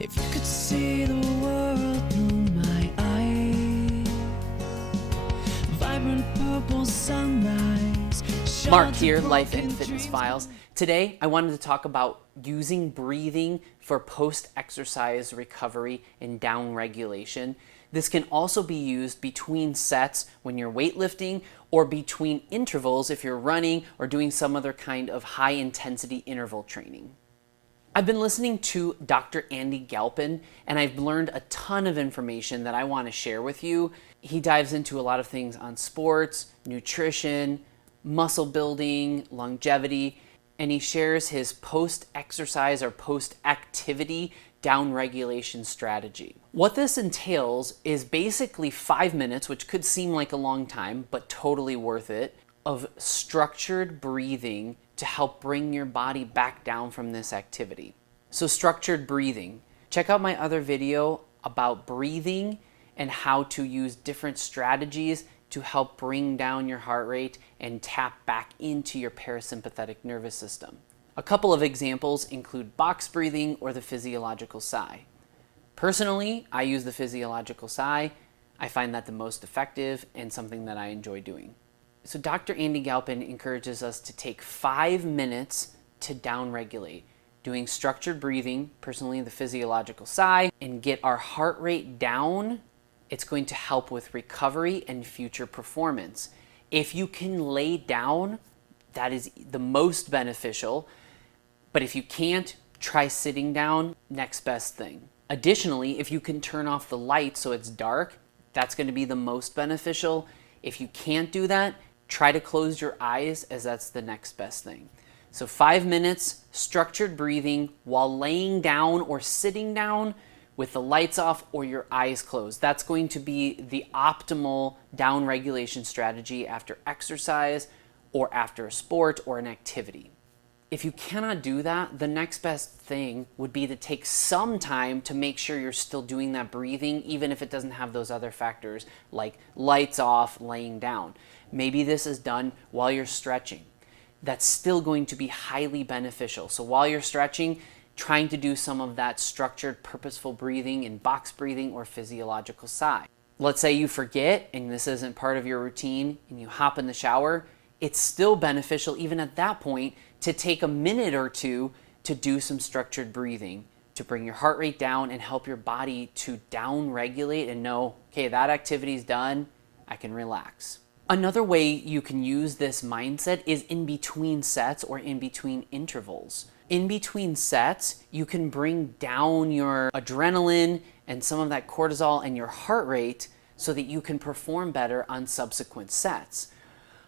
If you could see the world through my eyes, vibrant purple sunrise. Mark here, Life and Fitness Files. Today, I wanted to talk about using breathing for post-exercise recovery and down regulation. This can also be used between sets when you're weightlifting or between intervals if you're running or doing some other kind of high-intensity interval training. I've been listening to Dr. Andy Galpin, and I've learned a ton of information that I want to share with you. He dives into a lot of things on sports, nutrition, muscle building, longevity, and he shares his post-exercise or post-activity down-regulation strategy. What this entails is basically 5 minutes, which could seem like a long time, but totally worth it, of structured breathing to help bring your body back down from this activity. So structured breathing. Check out my other video about breathing and how to use different strategies to help bring down your heart rate and tap back into your parasympathetic nervous system. A couple of examples include box breathing or the physiological sigh. Personally, I use the physiological sigh. I find that the most effective and something that I enjoy doing. So Dr. Andy Galpin encourages us to take 5 minutes to downregulate, doing structured breathing, personally the physiological sigh, and get our heart rate down. It's going to help with recovery and future performance. If you can lay down, that is the most beneficial. But if you can't, try sitting down, next best thing. Additionally, if you can turn off the light so it's dark, that's going to be the most beneficial. If you can't do that, try to close your eyes, as that's the next best thing. So 5 minutes, structured breathing while laying down or sitting down with the lights off or your eyes closed. That's going to be the optimal down regulation strategy after exercise or after a sport or an activity. If you cannot do that, the next best thing would be to take some time to make sure you're still doing that breathing, even if it doesn't have those other factors like lights off, laying down. Maybe this is done while you're stretching. That's still going to be highly beneficial. So while you're stretching, trying to do some of that structured, purposeful breathing in box breathing or physiological sigh. Let's say you forget and this isn't part of your routine and you hop in the shower, it's still beneficial even at that point to take a minute or two to do some structured breathing to bring your heart rate down and help your body to down regulate and know, okay, that activity's done, I can relax. Another way you can use this mindset is in between sets or in between intervals. In between sets, you can bring down your adrenaline and some of that cortisol and your heart rate so that you can perform better on subsequent sets.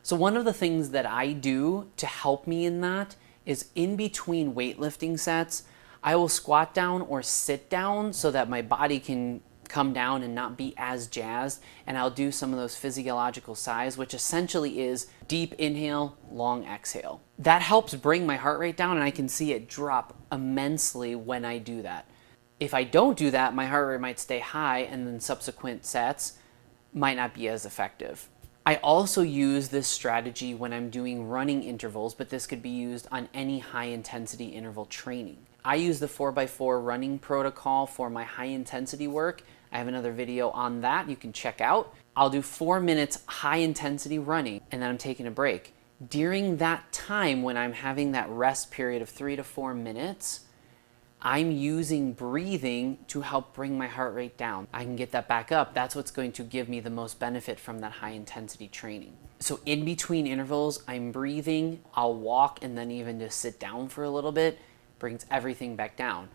So one of the things that I do to help me in that is in between weightlifting sets, I will squat down or sit down so that my body can come down and not be as jazzed, and I'll do some of those physiological sighs, which essentially is deep inhale, long exhale. That helps bring my heart rate down, and I can see it drop immensely when I do that. If I don't do that, my heart rate might stay high, and then subsequent sets might not be as effective. I also use this strategy when I'm doing running intervals, but this could be used on any high-intensity interval training. I use the 4x4 running protocol for my high-intensity work. I have another video on that you can check out. I'll do 4 minutes high-intensity running, and then I'm taking a break. During that time, when I'm having that rest period of 3 to 4 minutes, I'm using breathing to help bring my heart rate down. I can get that back up. That's what's going to give me the most benefit from that high intensity training. So in between intervals, I'm breathing, I'll walk, and then even just sit down for a little bit, brings everything back down.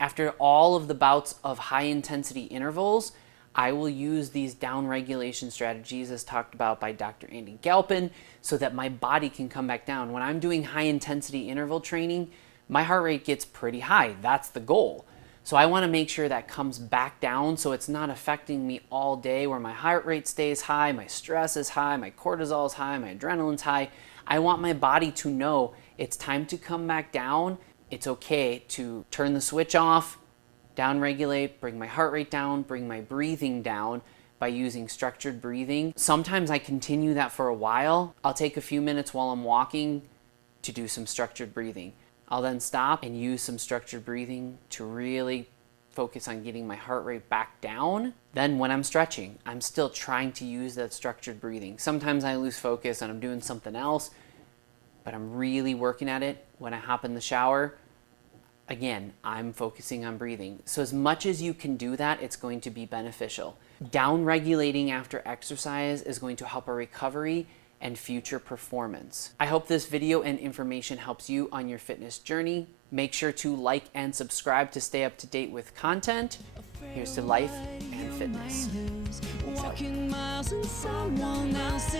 After all of the bouts of high intensity intervals, I will use these down regulation strategies as talked about by Dr. Andy Galpin so that my body can come back down. When I'm doing high intensity interval training, my heart rate gets pretty high. That's the goal. So I want to make sure that comes back down so it's not affecting me all day where my heart rate stays high, my stress is high, my cortisol is high, my adrenaline's high. I want my body to know it's time to come back down. It's okay to turn the switch off, down regulate, bring my heart rate down, bring my breathing down by using structured breathing. Sometimes I continue that for a while. I'll take a few minutes while I'm walking to do some structured breathing. I'll then stop and use some structured breathing to really focus on getting my heart rate back down. Then when I'm stretching, I'm still trying to use that structured breathing. Sometimes I lose focus and I'm doing something else, but I'm really working at it. When I hop in the shower, again, I'm focusing on breathing. So as much as you can do that, it's going to be beneficial. Down regulating after exercise is going to help our recovery and future performance. I hope this video and information helps you on your fitness journey. Make sure to like and subscribe to stay up to date with content. Here's to life and fitness. Walking miles and someone else